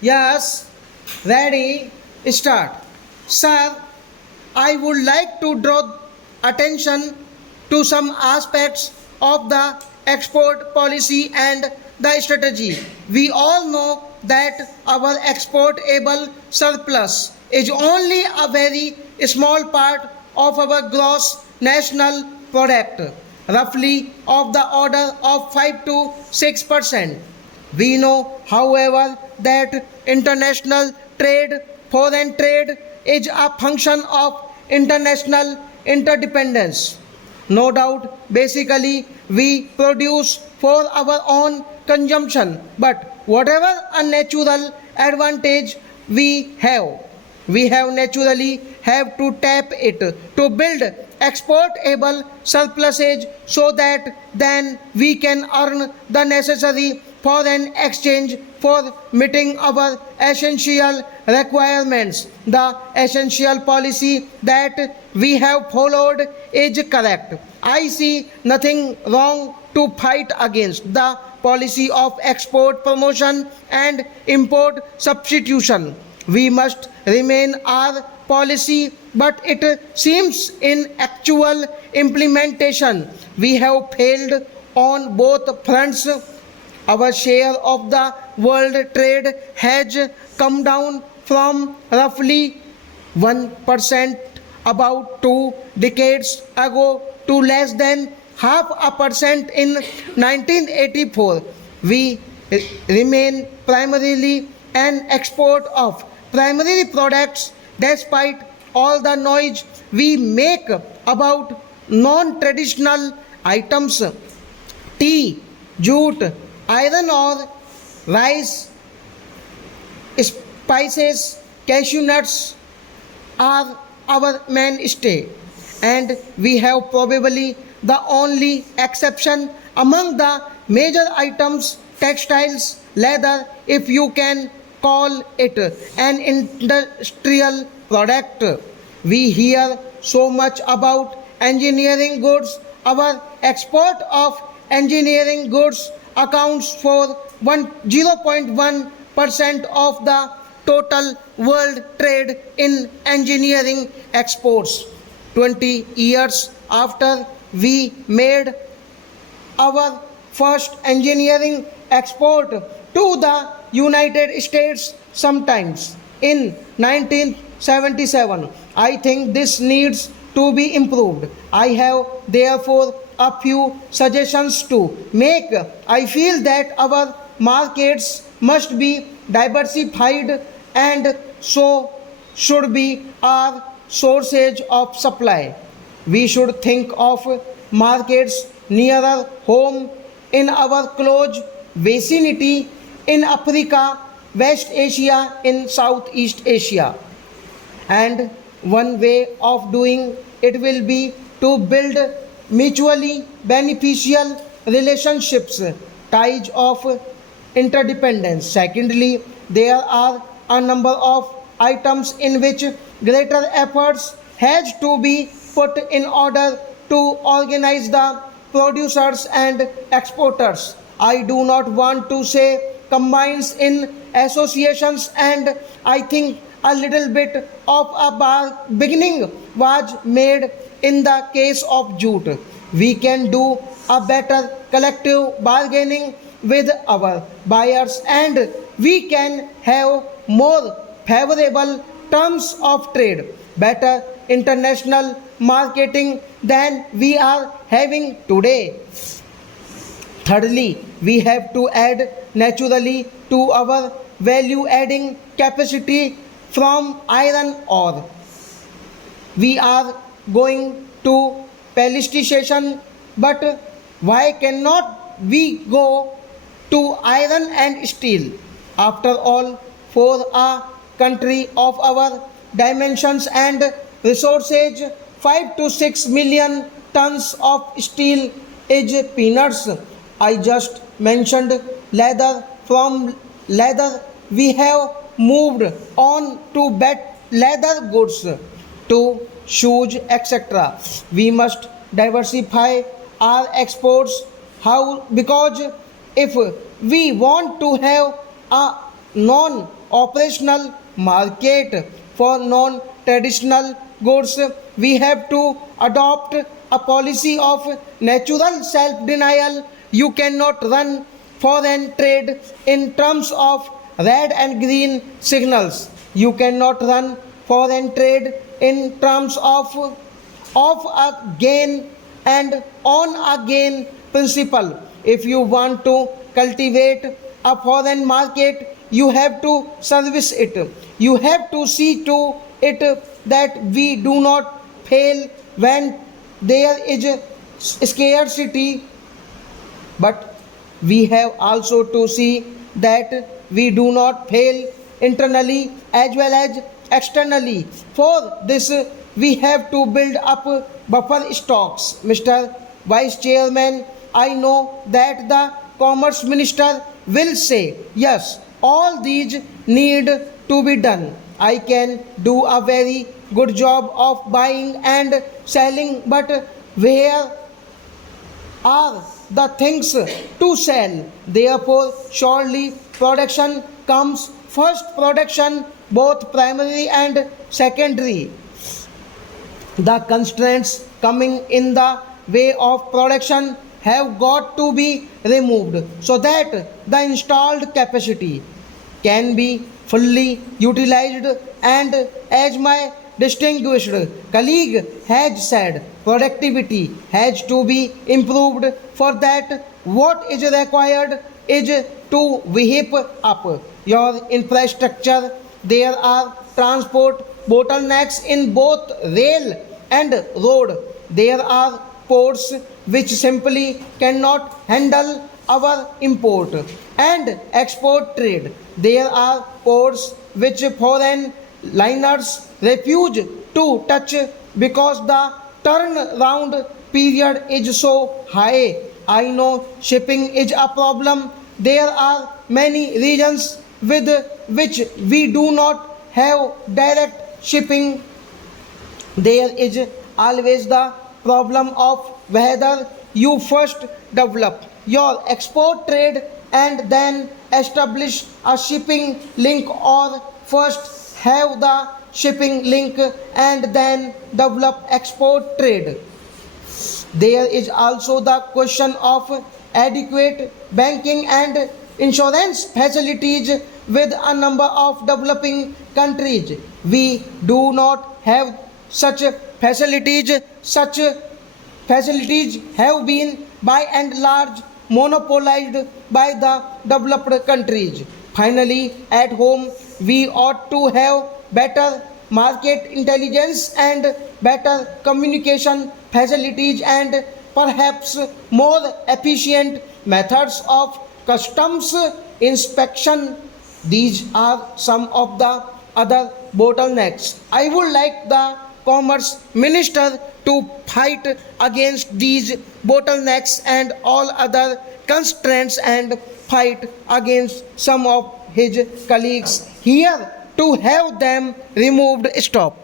Yes, ready, start. Sir, I would like to draw attention to some aspects of the export policy and the strategy. We all know that our exportable surplus is only a very small part of our gross national product, roughly of the order of 5 to 6%. We know, however, that international trade, foreign trade, is a function of international interdependence. No doubt, basically, we produce for our own consumption, but whatever unnatural advantage we have naturally have to tap it to build exportable surpluses so that then we can earn the necessary foreign exchange for meeting our essential requirements. The essential policy that we have followed is correct. I see nothing wrong to fight against the policy of export promotion and import substitution. We must remain our policy, but it seems in actual implementation we have failed on both fronts. Our share of the world trade has come down from roughly 1% about 2 decades ago to less than half a percent in 1984. We remain primarily an export of primary products despite all the noise we make about non-traditional items, tea, jute, iron ore, rice, spices, cashew nuts are our mainstay, and we have probably the only exception among the major items textiles, leather, if you can call it an industrial product. We hear so much about engineering goods. Our export of engineering goods accounts for 0.1% of the total world trade in engineering exports. 20 years after we made our first engineering export to the United States sometimes in 1977. I think this needs to be improved. I have therefore a few suggestions to make. I feel that our markets must be diversified and so should be our sources of supply. We should think of markets nearer home in our close vicinity in Africa, West Asia, in Southeast Asia. And one way of doing it will be to build mutually beneficial relationships, ties of interdependence. Secondly, there are a number of items in which greater efforts has to be put in order to organize the producers and exporters. I do not want to say combines in associations, and I think a little bit of a beginning was made in the case of jute. We can do a better collective bargaining with our buyers, and we can have more favorable terms of trade, better international marketing than we are having today. Thirdly, we have to add naturally to our value adding capacity from iron ore. We are going to pelletization, but why cannot we go to iron and steel? After all, for a country of our dimensions and resources, 5 to 6 million tons of steel is peanuts. I just mentioned leather. From leather, we have moved on to leather goods, to shoes, etc. We must diversify our exports. How? Because if we want to have a non-operational market for non-traditional goods. We have to adopt a policy of natural self-denial. You cannot run foreign trade in terms of red and green signals. You cannot run foreign trade in terms of a gain and on a gain principle. If you want to cultivate a foreign market, you have to service it. You have to see to it that we do not fail when there is scarcity, but we have also to see that we do not fail internally as well as externally. For this, we have to build up buffer stocks. Mr. Vice Chairman, I know that the Commerce Minister will say, yes, all these need to be done. I can do a very good job of buying and selling, but where are the things to sell? Therefore, surely production comes first. Production, both primary and secondary. The constraints coming in the way of production have got to be removed so that the installed capacity can be fully utilized. And as my distinguished colleague has said, productivity has to be improved. For that, what is required is to beef up your infrastructure. There are transport bottlenecks in both rail and road. There are ports which simply cannot handle our import and export trade. There are ports which foreign liners refuse to touch because the turnaround period is so high. I know shipping is a problem. There are many regions with which we do not have direct shipping. There is always the problem of whether you first develop your export trade and then establish a shipping link, or first have the shipping link and then develop export trade. There is also the question of adequate banking and insurance facilities with a number of developing countries. We do not have such facilities. Such facilities have been by and large monopolized by the developed countries. Finally, at home, we ought to have better market intelligence and better communication facilities and perhaps more efficient methods of customs inspection. These are some of the other bottlenecks. I would like the Commerce Minister to fight against these bottlenecks and all other constraints and fight against some of his colleagues here to have them removed. Stop.